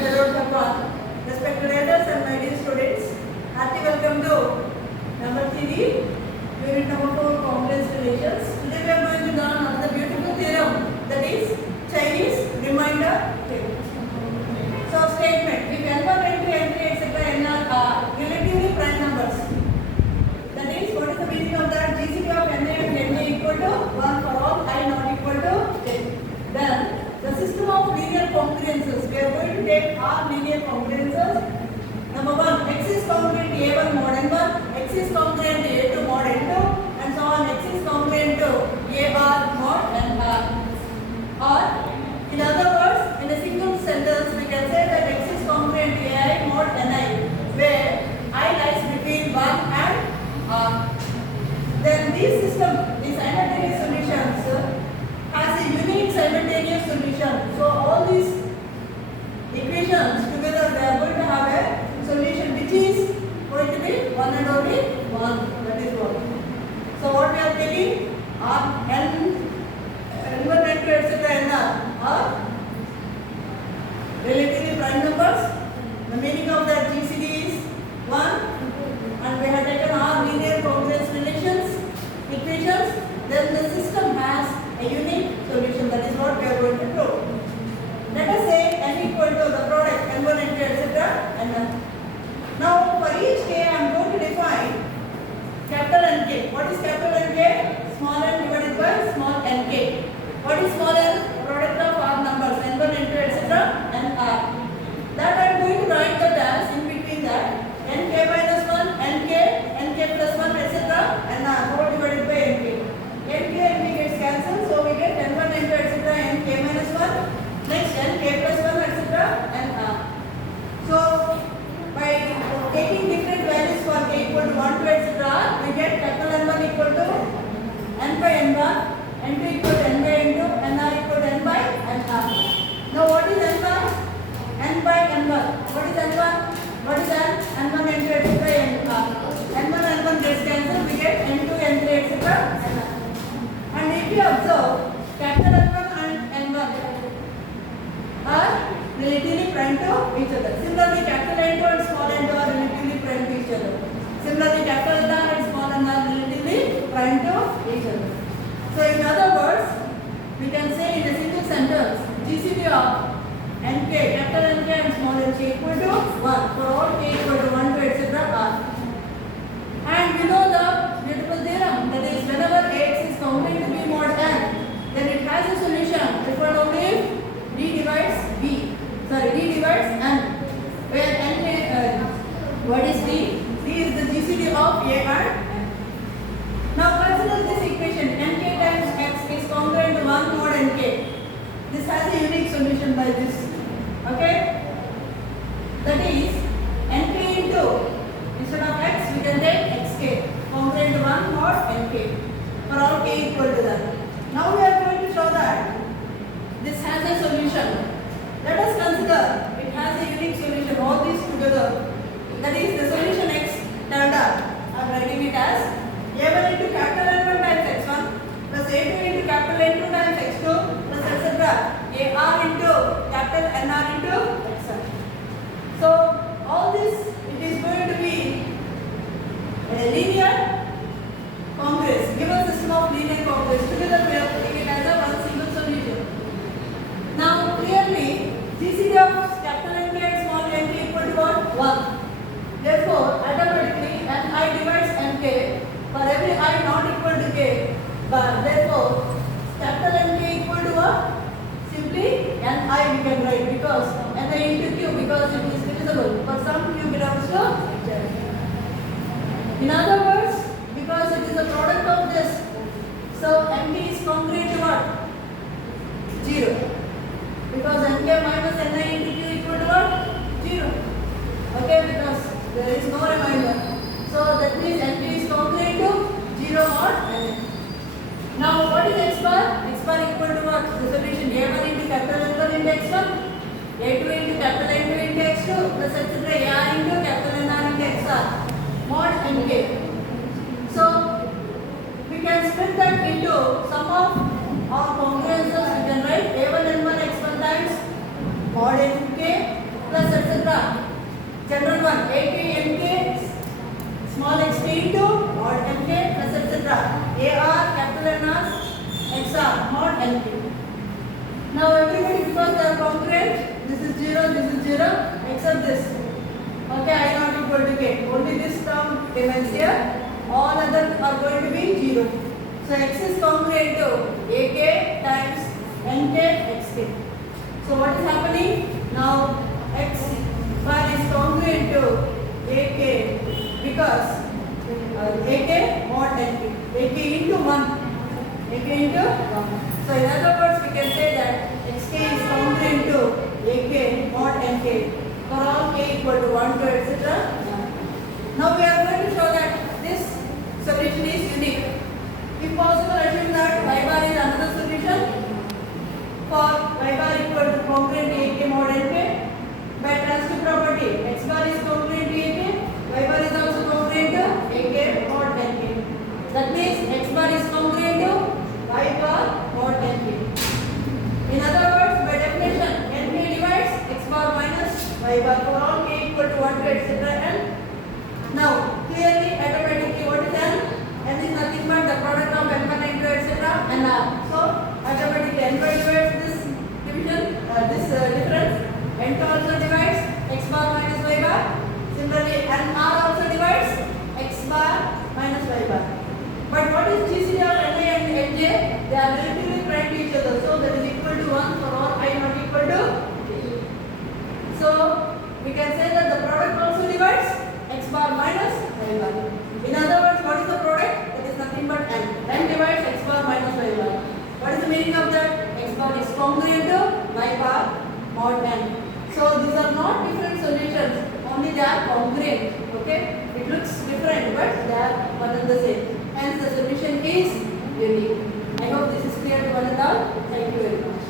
theorem upon respected elders and my dear students. Hearty welcome to number 3, unit number 4, complex relations. Today we are going to learn another beautiful theorem, that is Chinese remainder theorem. So statement: if n1, n2, n3, etc. n are relatively prime numbers, that is, what is the meaning of that? GCD of n and n equal to 1 for all I not equal to 10. Then the system of linear congruences, we are going to take R linear congruences. Number 1, x is congruent to A1 mod n1, x is congruent to A2 mod n2, and so on. X is congruent to AR mod nr. Or in other words, in a single sentence, we can say that x is congruent to AI mod ni, where I lies between 1 and R. Then this system, these simultaneous solutions, has a unique simultaneous solution. So all these equations together, they are going to have a solution which is going to be one and only one. That is what. So what we are taking are n1, n2, etc. n are relatively prime numbers. The meaning of that GCD is 1, and we have taken R linear congruence relations equations. Then the system has a unique solution. That is what we are going to prove. Let us say n equal to the product n1, n2, etc. n. Now for each k I am going to define capital Nk. What is capital Nk? Small n divided by small nk. What is small n? Product of R numbers n1, n2, etc. nr. That I am going to write that as in between that nk minus 1, nk plus 1, etc. nr all divided by nk. Nk gets cancelled, so we get n1, n2, etc. nk minus 1. Next nk plus 1, etc. nr. So by taking different values for k equal to 1 to etc., we get capital N1 equal to n by n1, n2 equal to n by n2, nr equal to n by nr. Now what is n1? N by n1. What is n1? What is n? n1, n2, etc. nr. n1, n1 gets cancelled, we get n2, n3, etc. nr. And if you observe, capital N1 and n1 are relatively prime to each other. Similarly, capital N2 and small n2 are relatively prime to each other. Similarly, capital N and small n are relatively prime to each other. So, in other words, we can say in a single sentence, GCD of nk, capital Nk and small nk equal to 1 for all k equal to 1 to etc. r. And we know the beautiful theorem, that is, whenever Ax is congruent to B mod n, then it has a solution if and only if D divides n, where n, what is D? D is the GCD of A and n. Now consider this equation, nk times x is congruent to 1 mod nk. This has a unique solution by this. Okay? That is, nk into, instead of x, we can take xk, congruent to 1 mod nk, for all k equal to that. Now we are going to show that this has a solution. Let us consider it has a unique solution, all these together. That is the solution x turned out. I am writing it as a1 into capital N1 times x1 plus a2 into capital N2 times x2 plus etc. ar into capital nr into xn. So all this, it is going to be a linear congruence, given system of linear congruence. Together we are putting it as a one single solution. Now clearly GCD of capital Nk and small nk equal to what? 1. Therefore automatically ni divides nk for every I not equal to k, but therefore capital Nk equal to what? Simply ni we can write, because ni into q, because it is divisible. For some q belongs to h. In other words, because it is a product of this, so nk is congruent to what? 0. Because nk minus ni into q equal to what? 0. Okay, because there is no remainder. So that means nk is congruent to 0 mod n. Now what is x bar? X bar equal to what? The solution a1 into capital N1 into x1, a2 into capital N2 into x2 plus etc. ar into capital Nr into xr mod nk. So we can split that into sum of our congruences. We can write a1 n1 x1 times mod nk one, AK, MK, small x k into mod MK plus etc. AR, capital NR, XR, mod NK. Now everybody, because they are congruent, this is 0, this is 0, except this. Okay, I not equal to k. Only this term remains here. All others are going to be 0. So x is congruent to AK times NK xk. So what is happening? Now x bar is congruent to AK because AK mod NK. AK into 1. AK into 1. So in other words, we can say that xk is congruent to AK mod NK for all k equal to 1 to etc. Now we are going to show that this solution is unique. If possible, assume that y bar is another solution for y bar equal to congruent to AK mod NK. By transitive property, x bar is congruent to AK, y bar is also congruent to AK mod NK. That means x bar is congruent to y bar mod NK. In other words, by definition, NK divides x bar minus y bar for all k equal to 1 to etc. n. Now, clearly, automatically, what is n? N is nothing but the product of n1 into etc. and r. So, automatically, n divides this division, this difference. N2 also divides x bar minus y bar. Similarly, n r also divides x bar minus y bar. But what is GCD of NA and NJ? They are relatively prime to each other. So, that is equal to 1 for all I not equal to k. So, we can say that the product also divides x bar minus y bar. In other words, what is the product? That is nothing but n. N divides x bar minus y bar. What is the meaning of that? X bar is congruent to y bar mod n. So these are not different solutions, only they are congruent. Okay, it looks different, but they are one and the same. Hence, the solution is unique. I hope this is clear to one and all. Thank you very much.